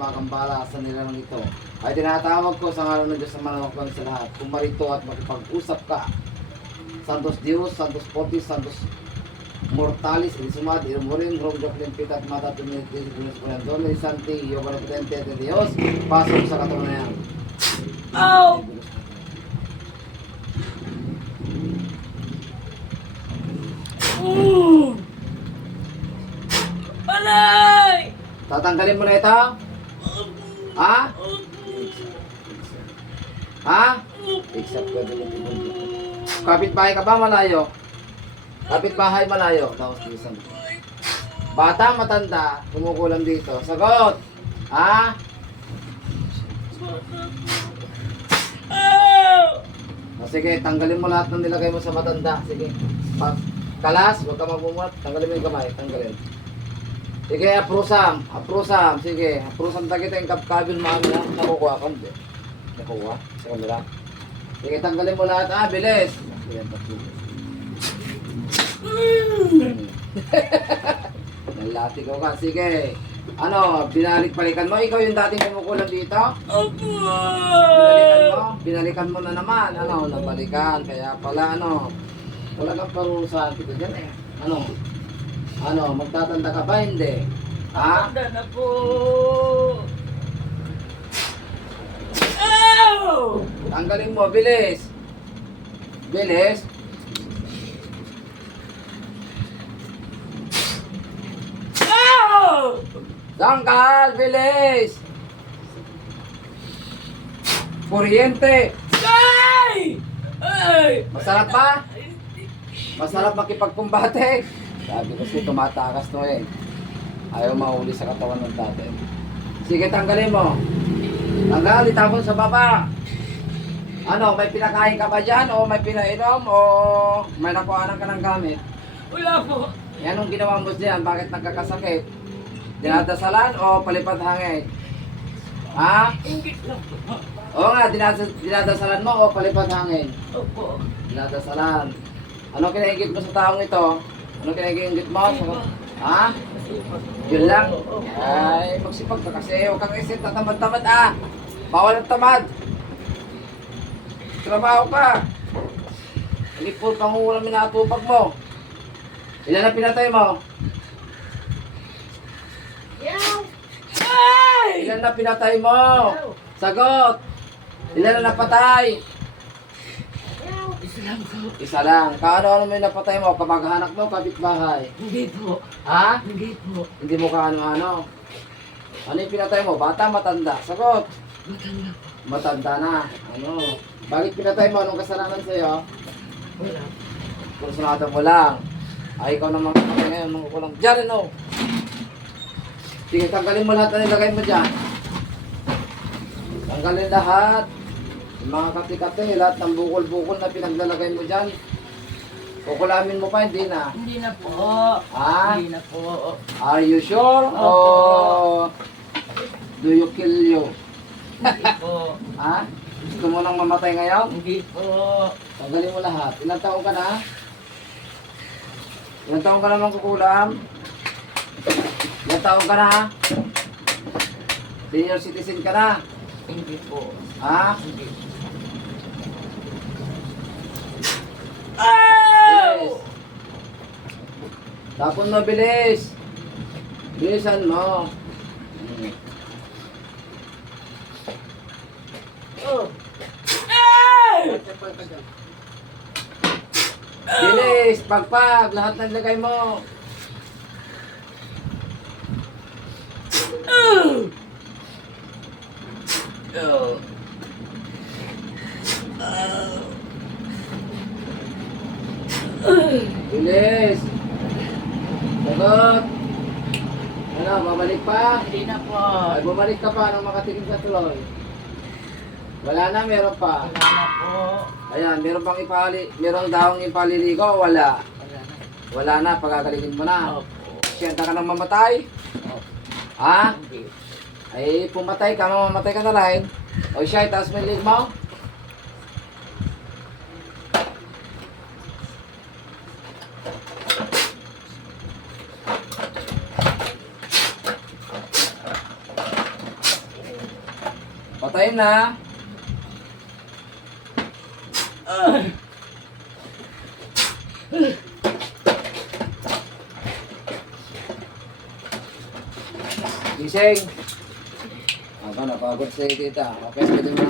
sumakambala sa nilalang ito. Ay tinatawag ko sa ngalan ng Diyos sa manawag sa lahat. Kung marito at makipag-usap ka. Santos Dios, Santos Fortis, Santos Mortalis, Ilisumad, Ilumurin, Rom, Joplin, Pitat, Mata, Tumit, Ilis, Kulandon, Santi, Yoga, Potente, de Dios, pasok sa katawan na yan. Oh! Mm. Alay! Tatanggalin mo na ito? Ha? Ha? Except ko din Kapit bahay ka ba malayo? Kapit bahay malayo. Tapos isang. Bata, matanda, kumukulam dito. Sagot! Ha? Oh! O sige, tanggalin mo lahat ng nilagay mo sa matanda. Sige. Kalas, huwag ka mabumulat. Tanggalin mo yung kamay. Tanggalin. Sige, aprusam. Aprusam. Sige, aprusam tagit yung kapkabin mami ha. Nakukuha ka. Hindi. Nakukuha sa kamera. Sige, tanggalin mo lahat. Ah, bilis. Bilis. Nalati ko ka. Sige. Ano, binalik-balikan mo. Ikaw yung dating kumukulam dito? Opo! Binalikan mo? Binalikan mo na naman. Ano, nabalikan. Kaya pala, ano, wala kang parusahan dito dyan eh. Ano? Ano, magtatanda ka ba? Hindi. Ha? Tanda na po! Oh! Tanggalin mo, bilis. Bilis. Oh! Tanggal, bilis. Kuryente. Ay! Ay! Masarap ba? Masarap makipagkumbate. Sabi ko siya, tumatakas to eh. Ayaw mahuli sa katawan ng dati. Sige, tanggalin mo. Tanggal, itapon sa baba. Ano, may pinakain ka ba dyan? O may pinainom? O may nakuhanan ka ng gamit? Wala po! Yan ang ginawa mo diyan. Bakit nagkakasakit? Dinadasalan o palipad hangin? Ha? Ingit lang po! Oo nga, dinadas dinadasalan mo o palipad hangin? Opo! Dinadasalan. Ano kinaingit mo sa taong ito? Ano kinaingit mo? Sa... Ha? Yun lang? Ay, magsipag ka kasi. Huwag kang isip, tatamad-tamad ah. Bawal ang tamad. Trabaho ka. Hindi po pangulang minatupag mo. Ilan na pinatay mo? Ilan na pinatay mo? Sagot! Ilan na napatay? Isa lang po! Isa lang. Kaano-ano mo yung napatay mo? Kamag-anak mo, kapitbahay. Hindi po! Ha? Hindi po! Hindi mo kaano-ano. Ano yung pinatay mo? Bata, matanda? Sagot! Matanda po! Matanda na. Ano? Bakit pinatay mo? Anong kasalanan sa'yo? Wala. Kursunado mo lang. Ay, ikaw naman kapatay ngayon. Nung kulang. Diyan, no? Sige, tanggalin mo lahat na nilagay mo dyan. Tanggalin lahat. Yung mga kati-kati, lahat ng bukol-bukol na pinaglalagay mo dyan. Kukulamin mo pa, hindi na. Hindi na po! Ha? Hindi na po! Are you sure? Opo. Or do you kill you? Hindi po! Ha? Gusto mo nang mamatay ngayon? Hindi po! Tanggalin mo lahat. Ilang taong ka na? Ilang taong ka naman kukulam? Ilang taong ka na? Senior citizen ka na? Hindi po! Ha? Hindi. Bilis. Tapon mo, bilis. Bilisan mo. Hmm. Oh! Bilis, pagpag, lahat ng lagay mo. Oh! Oh! Bilis. Sagot. Ano, babalik pa? Hindi na po! Ay, bumalik ka pa nang makatingin sa tuloy. Wala na, meron pa. Wala na po! Ayan, meron pang ipali, meron daong ipaliligo, wala. Wala na. Wala na, pagagalingin mo na. Opo! Siyenta ka nang mamatay? Opo! Ha? Hindi. Ay, pumatay ka, mamamatay ka na rin. O siya, itaas mo yung mo. Patayin na. Gising. Aba, napagod sa tita. Okay, pwede mo